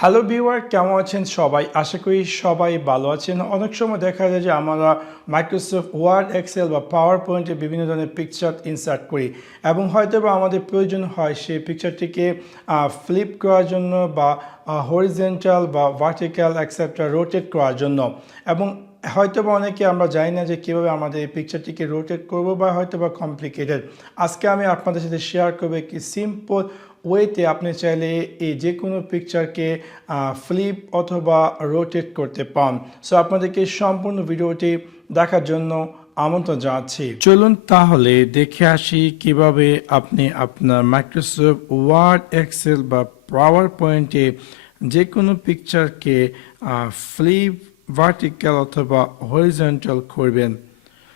Hello viewer, কেমন আছেন সবাই? আশা করি সবাই ভালো আছেন। অনেক সময় দেখা যায় যে আমরা মাইক্রোসফট ওয়ার্ড, এক্সেল বা পাওয়ার পয়েন্টে বিভিন্ন ধরনের পিকচার ইনসার্ট করি এবং হয়তো বা আমাদের প্রয়োজন হয় সেই পিকচারটিকে ফ্লিপ করার জন্য বা হরিজেন্টাল বা ভার্টিক্যাল এক্সেট্রা রোটেট করার জন্য। এবং হয়তো বা অনেকে আমরা জানি না যে কীভাবে আমাদের এই পিকচারটিকে রোটেট করবো বা হয়তো বা কমপ্লিকেটেড। আজকে আমি আপনাদের সাথে শেয়ার করবো একটি সিম্পল ওয়েতে আপনি চাইলে এই যে কোনো পিকচারকে ফ্লিপ অথবা রোটেট করতে পান। সো আপনাদেরকে সম্পূর্ণ ভিডিওটি দেখার জন্য আমন্ত্রণ জানাচ্ছি। চলুন তাহলে দেখে আসি কিভাবে আপনি আপনার মাইক্রোসফট ওয়ার্ড, এক্সেল বা পাওয়ার পয়েন্টে যে কোনো পিকচারকে ফ্লিপ, ভার্টিক্যাল অথবা হরিজন্টাল করবেন।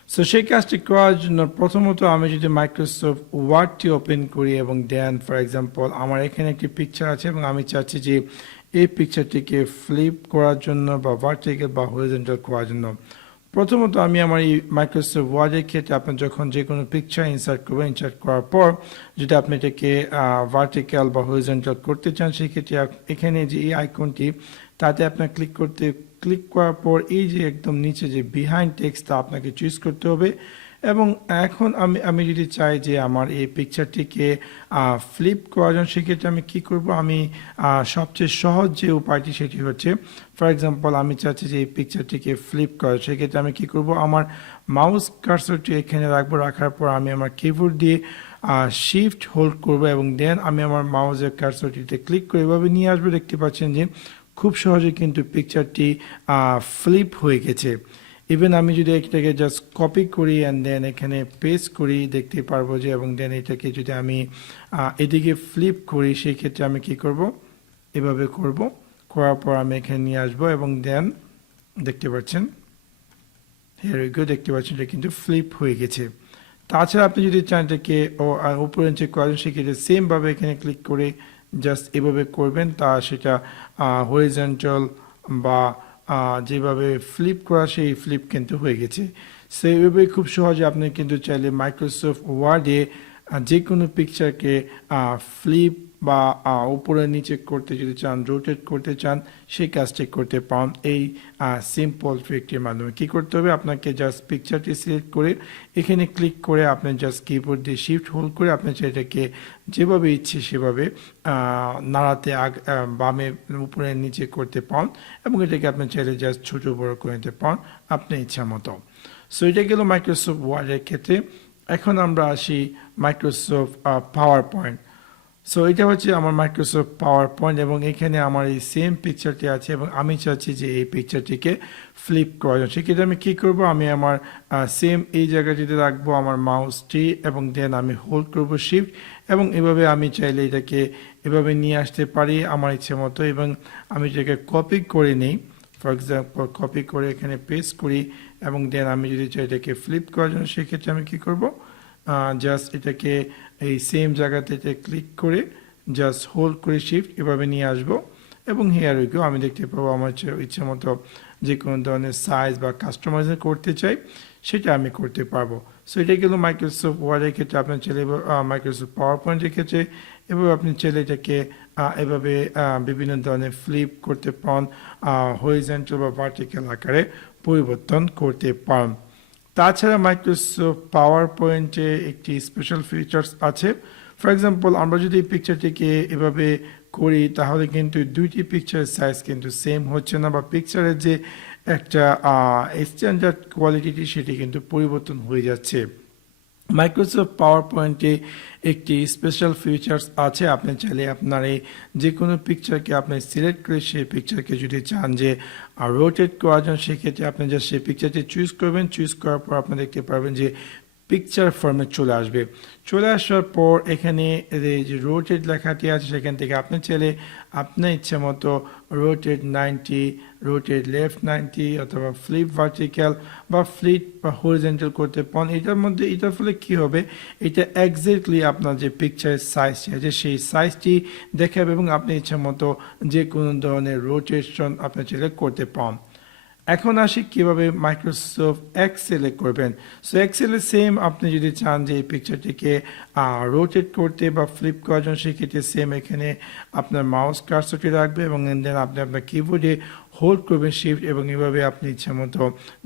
সো সেই কাজটি করার জন্য প্রথমত আমি যদি মাইক্রোসফট ওয়ার্ডটি ওপেন করি এবং দেন ফর এক্সাম্পল আমার এখানে একটি পিকচার আছে এবং আমি চাচ্ছি যে এই পিকচারটিকে ফ্লিপ করার জন্য বা ভার্টিক্যাল বা হরিজন্টাল করার জন্য প্রথমত আমি আমার এই মাইক্রোসফট ওয়ার্ডের ক্ষেত্রে আপনি যখন যে কোনো পিকচার ইনসার্ট করবেন, ইনসার্ট করার পর যদি আপনি এটাকে ভার্টিক্যাল বা হরিজন্টাল করতে চান সেক্ষেত্রে এখানে যে এই আইকনটি তাতে আপনার ক্লিক করার পর এই যে একদম নিচে যে বিহাইন্ড টেক্সটটা আপনাকে চুজ করতে হবে। এবং এখন আমি যদি চাই যে আমার এই পিকচারটিকে ফ্লিপ করার জন্য সেক্ষেত্রে আমি কী করব, আমি সবচেয়ে সহজ যে উপায়টি সেটি হচ্ছে ফর এক্সাম্পল আমি চাচ্ছি যে এই পিকচারটিকে ফ্লিপ করা, সেক্ষেত্রে আমি কী করব, আমার মাউস কার্সরটি এখানে রাখবো, রাখার পর আমি আমার কিবোর্ড দিয়ে শিফট হোল্ড করব এবং দেন আমি আমার মাউসের কার্সরটিতে ক্লিক করে এভাবে নিয়ে আসবো। দেখতে পাচ্ছেন যে খুব সহজে কিন্তু পিকচারটি ফ্লিপ হয়ে গেছে। ইভেন আমি যদি এটাকে জাস্ট কপি করি অ্যান্ড দেন এখানে পেস্ট করি দেখতে পারবো যে, এবং দেন এটাকে যদি আমি এদিকে ফ্লিপ করি সেই ক্ষেত্রে আমি কি করব, এভাবে করব, করার পর আমি এখানে নিয়ে আসবো এবং দেন দেখতে পাচ্ছেন হিয়ার উই গো, দেখতে পাচ্ছেন এটা কিন্তু ফ্লিপ হয়ে গেছে। তাছাড়া আপনি যদি চান এটাকে উপরে নিচে করেন সেক্ষেত্রে সেমভাবে এখানে ক্লিক করে জাস্ট এভাবে করবেন, তা সেটা হরিজন্টাল বা যেভাবে ফ্লিপ করা সেই ফ্লিপ কিন্তু হয়ে গেছে। সেইভাবে খুব সহজে আপনি কিন্তু চাইলে মাইক্রোসফট ওয়ার্ডে যে কোনো পিকচারকে ফ্লিপ বা উপরে নিচে করতে যদি চান, রোটেট করতে চান, সেই কাজটি করতে পারেন এই সিম্পল ট্রিকটির মাধ্যমে। কি করতে হবে, আপনাকে জাস্ট পিকচারটি সিলেক্ট করে এখানে ক্লিক করে আপনি জাস্ট কিবোর্ড দিয়ে শিফট হোল্ড করে আপনি সেটাকে যেভাবে ইচ্ছে সেভাবে নাড়াতে বামে উপরে নিচে করতে পারেন এবং এটাকে আপনি চাইলে জাস্ট ছোট বড় করে নিতে পারেন আপনার ইচ্ছা মতো। সো এটা গেল মাইক্রোসফট ওয়ার্ডের ক্ষেত্রে। এখন আমরা আসি মাইক্রোসফট পাওয়ার পয়েন্ট। সো এটা হচ্ছে আমার মাইক্রোসফট পাওয়ার পয়েন্ট এবং এখানে আমার এই সেম পিকচারটি আছে এবং আমি চাচ্ছি যে এই পিকচারটিকে ফ্লিপ করার জন্য। সেক্ষেত্রে আমি কী করবো, আমি আমার সেম এই জায়গাটিতে রাখবো আমার মাউসটি এবং দেন আমি হোল্ড করবো শিফট এবং এভাবে আমি চাইলে এটাকে এভাবে নিয়ে আসতে পারি আমার ইচ্ছে মতো এবং আমি এটাকে কপি করে নিই। ফর এক্সাম্পল কপি করে এখানে পেস্ট করি এবং দেন আমি যদি চাই এটাকে ফ্লিপ করার জন্য সেক্ষেত্রে আমি কী করবো, জাস্ট এটাকে এই সেম জায়গাতে ক্লিক করে জাস্ট হোল্ড করে শিফট এভাবে নিয়ে আসবো এবং হেয়ার উই গো, আমি দেখতে পাবো আমার ইচ্ছে মতো যে কোনো ধরনের সাইজ বা কাস্টমাইজ করতে চাই সেটা আমি করতে পারবো। সো এটা গেল মাইক্রোসফট ওয়ার্ডের ক্ষেত্রে। আপনার ছেলে মাইক্রোসফট পাওয়ার পয়েন্টের ক্ষেত্রে এভাবে আপনি ছেলে এটাকে এভাবে বিভিন্ন ধরনের ফ্লিপ করতে পারেন, হরিজন্টাল বা ভার্টিক্যাল আকারে পরিবর্তন করতে পারেন। তাছাড়া মাইক্রোসফট পাওয়ার পয়েন্টে একটি স্পেশাল ফিচার্স আছে। ফর এক্সাম্পল আমরা যদি এই পিকচারটিকে এভাবে করি তাহলে কিন্তু দুইটি পিকচারের সাইজ কিন্তু সেম হচ্ছে না বা পিকচারের যে একটা স্ট্যান্ডার্ড কোয়ালিটিটি সেটি কিন্তু পরিবর্তন হয়ে যাচ্ছে। মাইক্রোসফট পাওয়ার পয়েন্টে একটি স্পেশাল ফিচার্স আছে। আপনি চাইলে আপনার এই যে কোনো পিকচারকে আপনি সিলেক্ট করে সেই পিকচারকে যদি চান যে রোটেট করার জন্য সেক্ষেত্রে আপনি জাস্ট সেই পিকচারটি চুজ করবেন। চুজ করার পর আপনি দেখতে পারবেন যে পিকচার ফর্মে চলে আসবে। চলে আসার পর এখানে যে রোটেট লেখাটি আছে সেখান থেকে আপনি চাইলে আপনার ইচ্ছে মতো রোটেট 90, রোটেট লেফট 90 অথবা ফ্লিপ ভার্টিক্যাল বা ফ্লিপ বা হরিজন্টাল করতে পারেন। এটার ফলে কী হবে, এটা এক্স্যাক্টলি আপনার যে পিকচারের সাইজটি আছে সেই সাইজটি দেখাবে এবং আপনি ইচ্ছে মতো যে কোনো ধরনের রোটেশন আপনি চাইলে করতে পারেন। এখন আসি কীভাবে মাইক্রোসফট এক্সেলে করবেন। সো এক্সেলে সেম আপনি যদি চান যে এই পিকচারটিকে রোটেট করতে বা ফ্লিপ করার জন্য, সেক্ষেত্রে সেম এখানে আপনার মাউস কার্সরটি রাখবে এবং দেন আপনি আপনার কিবোর্ডে হোল্ড করবেন শিফট, এবং এভাবে আপনি ইচ্ছে মতো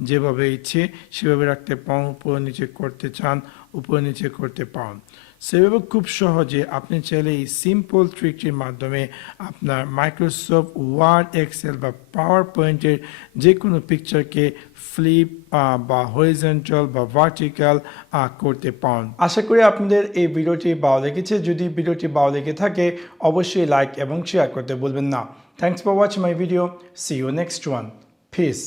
যেভাবে ইচ্ছে সেভাবে রাখতে পারেন। উপরে নিচে করতে চান উপরে নিচে করতে পারেন। সেভাবে খুব সহজে আপনি চাইলে এই সিম্পল ট্রিকটির মাধ্যমে আপনার মাইক্রোসফট ওয়ার্ড, এক্সেল বা পাওয়ার পয়েন্টের যে কোনো পিকচারকে ফ্লিপ বা হরিজন্টাল বা ভার্টিক্যাল করতে পারেন। আশা করি আপনাদের এই ভিডিওটি ভালো লেগেছে। যদি ভিডিওটি ভালো লেগে থাকে অবশ্যই লাইক এবং শেয়ার করতে ভুলবেন না। Thanks for watching my video. See you next one. Piece.